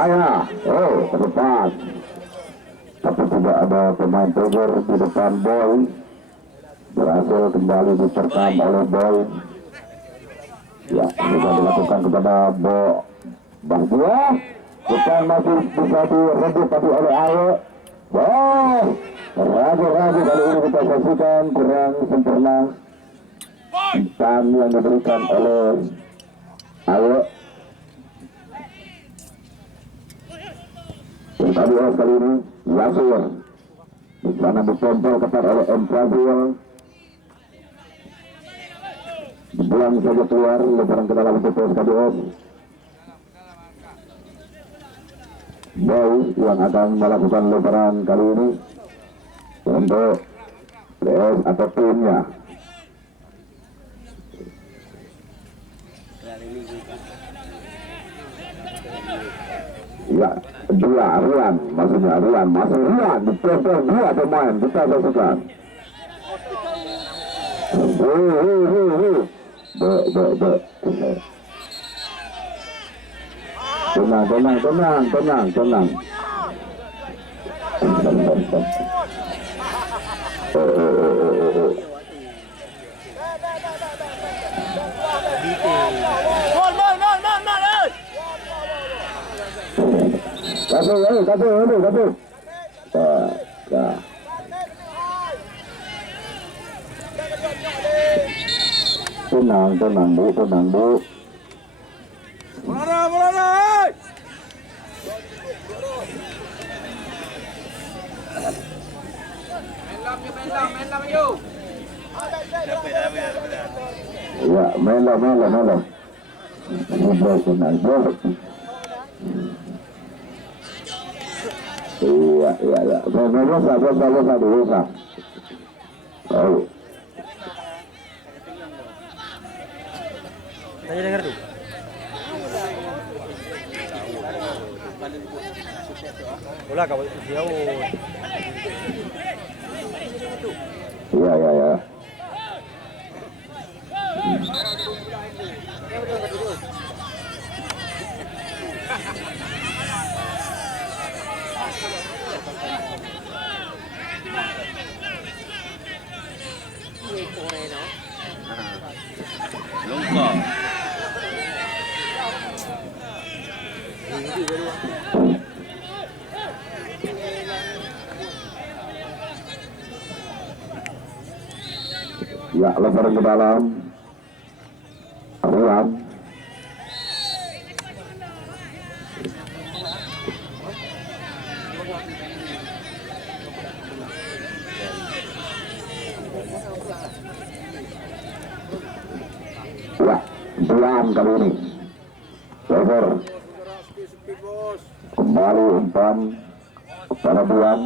berbahaya. Oh, terlepas. Tapi tidak ada pemain Tiger di depan Boy. Berhasil kembali diterkam oleh Boy. Ya, bisa dilakukan kepada Bahdia. Bukan masih bisa direbut tapi oleh Ayo. Wah, ragu-ragu kali ini kita saksikan kurang sempurna umpan yang diberikan oleh Ayo. Tadi kali ini Yasir di sana ditempel ketat oleh M. Brazil, dibuang saja keluar lebaran ke dalam untuk KDS. Boy yang akan melakukan lebaran kali ini untuk PS atau timnya. Ya, Rian, maksudnya Rian, masuk Rian, ditempel dua pemain, kita saksikan. Tenang. Kasih. Tenang bu. Bola. Main lam yuk. Ya, main lam. Iya. Dosa. Oh. Tanya dengar tuh. Bola kau jauh. Iya. Longkang. Ya, lebaran ke dalam. Rian. Ya, Rian kali ini. Lebar. Kembali umpan kepada Rian.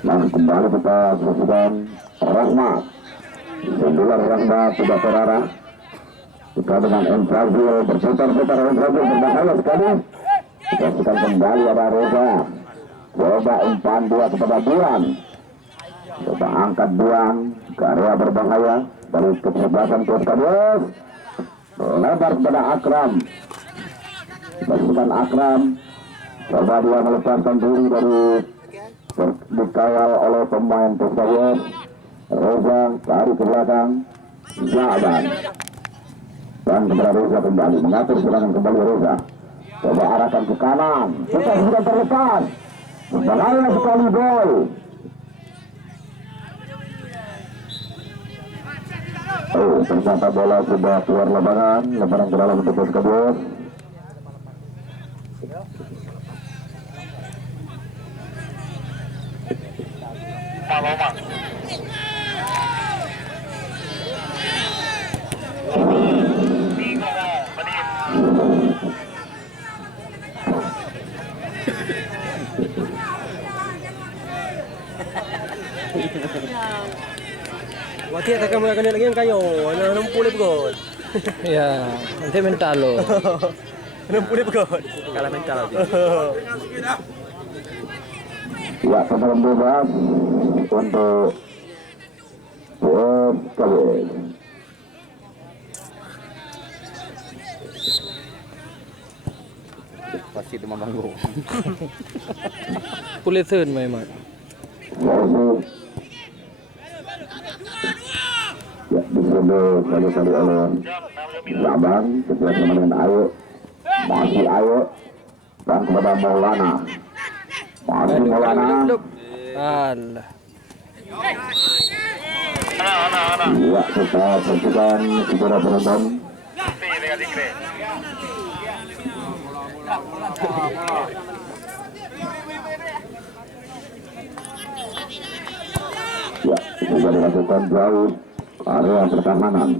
Nah, kembali kita saksikan Rahmat. Sundulan Rahmat sudah terarah. Kita dengan M. Brazil berputar-putar, M. Brazil berbahaya sekali. Kita saksikan kembali ada Reza. Coba umpan dua kepada Duan. Coba angkat Duan ke area berbahaya dari kecerdasan Koskades. Lebar kepada Akram. Saksikan Akram. Coba dia melepaskan diri dari dikawal oleh pemain Persebaya. Reza tarik ke belakang, Jaban dan kepada Reza kembali mengatur serangan kembali Reza. Coba arahkan ke kanan, kita sudah terlepas. Bahaya sekali Boy. Oh, ternyata bola sudah keluar lebaran ke dalam untuk Persebaya. Loma. Waktu kita akan melakukan lagi yang kayo, ano pulip god. Ya, nanti mental lo. Ano pulip god. Kalah mental. Ya, pemain bebas untuk PS. situ mah bangku. Pulitin memang. Ya, diserbu kali-kali oleh Sabang, sesuai sama dengan Ayo, masih Ayo, dan kepada Maulana, masih Maulana. Alah. Ya, kita perhatikan saudara penonton. Ya, sudah dilakukan jauh area pertahanan.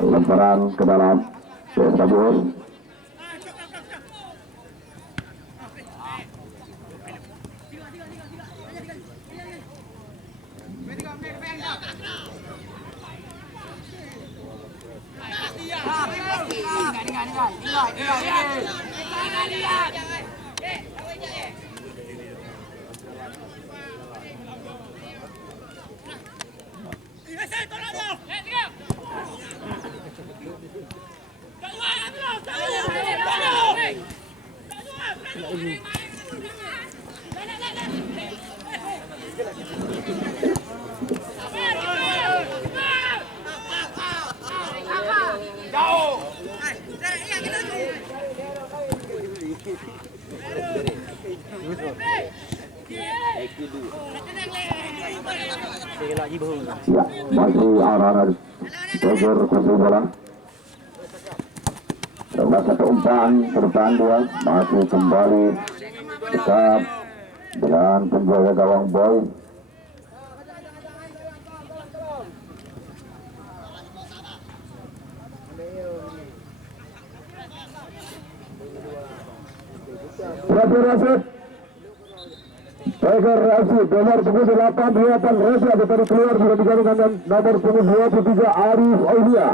Lemparan ke dalam stadion. Ya, masih arah Bogor kumpul bola. Coba satu umpan bertahan dia, masih kembali tetap dengan penjaga gawang boy. Rasid Tiger Rasid nomor punggung 8 Riatan Reza dari keluar sudah digantikan dengan nomor punggung 23 Arif Aulia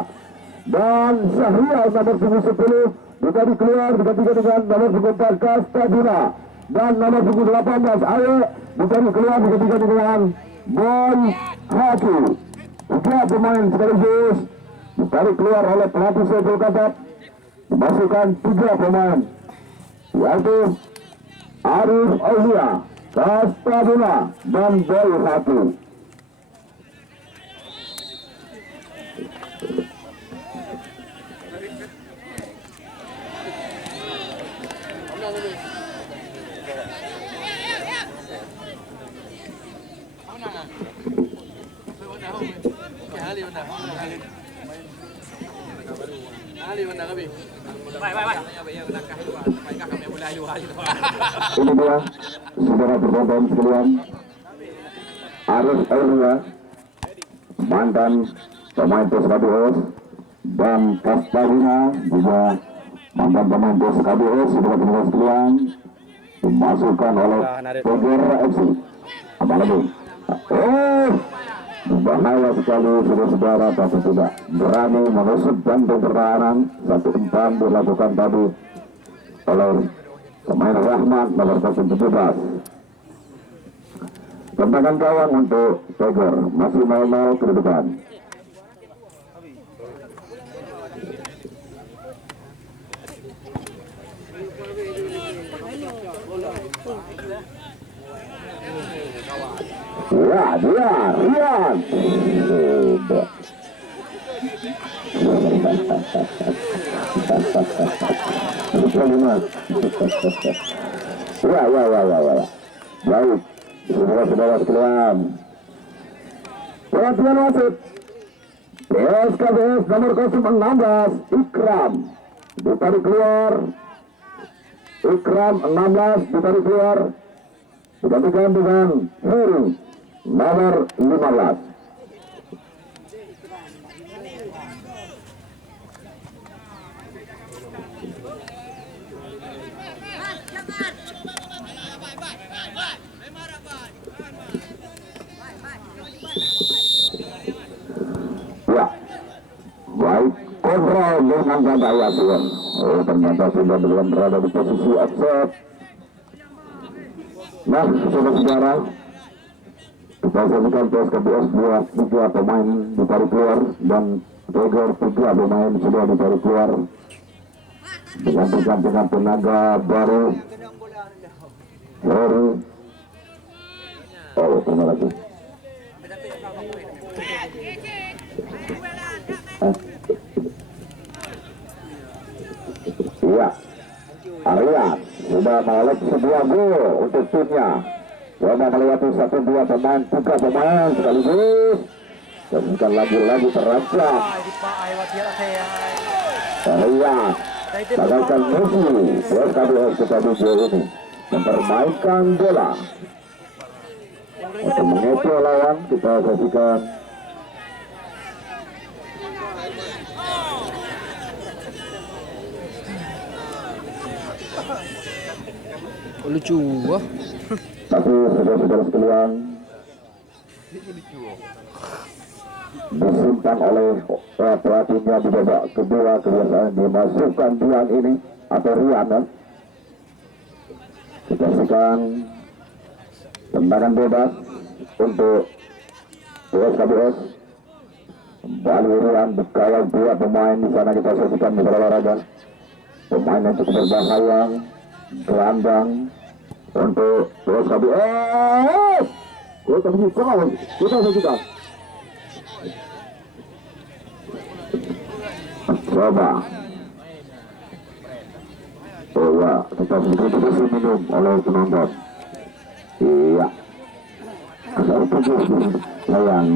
dan Syahrial nomor punggung 10 juga keluar digantikan dengan nomor punggung 4 Kastabina dan nomor punggung 18 Ayo juga keluar digantikan dengan Boy Haki. Tiga pemain sekaligus ditarik keluar oleh pelatih Saiful Katab, dimasukkan 3 pemain yaitu Arif Aulia, Kastabina dan Boy Haki. Ini dia saudara penonton sekalian, Arif Aulia, mantan pemain PSKBS, dan Kastabina juga mantan pemain PSKBS, saudara penonton sekalian, dimasukkan oleh Bogor FC. Apalagi bahaya sekali saudara-saudara, tapi tidak berani menusuk jantung pertahanan. Satu umpan dilakukan tadi oleh pemain Rahmat nomor 17. Tendangan gawang untuk Bogor, masih 0-0 kedudukan. Ya, dia, Rian. Ya. Baik, saudara-saudara sekalian. Perhatian wasit. PSKBS nomor 016 Ikram ditarik keluar. Ikram 16 ditarik keluar. Digantikan dengan Heri nomor 15. Ya, baik, kontrol dengan ganda Yasin. Oh, ternyata sudah belum berada di posisi offset. Nah, saudara-saudara, kita saksikan PSKBS buat 3 pemain ditarik keluar dan Tegor 3 pemain sudah ditarik keluar digantikan dengan tenaga baru terima kasih. Iya, Arya sudah melewat sebuah gol untuk timnya. Sudah melewati 1-2 pemain, 3 pemain sekaligus. Dan bukan lagi terasa. Arya bagaikan Messi, KBS kita video ini mempermainkan bola untuk mengecoh lawan. Kita saksikan. Lucu wah. Tapi saudara-saudara sekalian, disimpan oleh pelatihnya di babak kedua, kebiasaan dimasukkan Rian ini atau Rian ya. Kita saksikan tendangan bebas untuk KBS. Kembali Rian dikawal 2 pemain di sana. Kita saksikan di olahraga pemain yang cukup berbahaya, gelandang untuk KBS. Kita saksikan. Coba. Oh ya, kita sedikit minum oleh penonton. Iya. Sayang.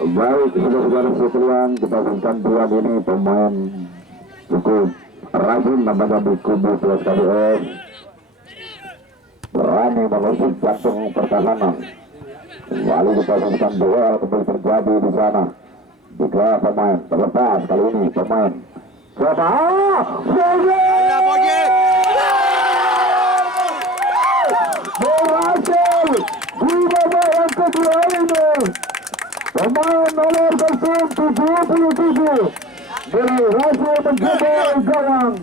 Baik, saudara-saudara sekalian, kita saksikan dua ini pemain cukup rajin nampaknya di kubu plus KBS. Berani mengusik jantung pertahanan. Kembali kita saksikan duel kembali terjadi di sana. Tiga pemain terlepas kali ini pemain. Coba, berhasil di babak yang kedua ini. Pemain nomor 77 berhasil menjebol gawang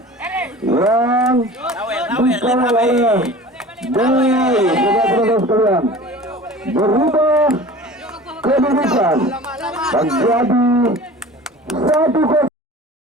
yang dikawal oleh saudara-saudara sekalian. Berubah kedudukan menjadi 1-0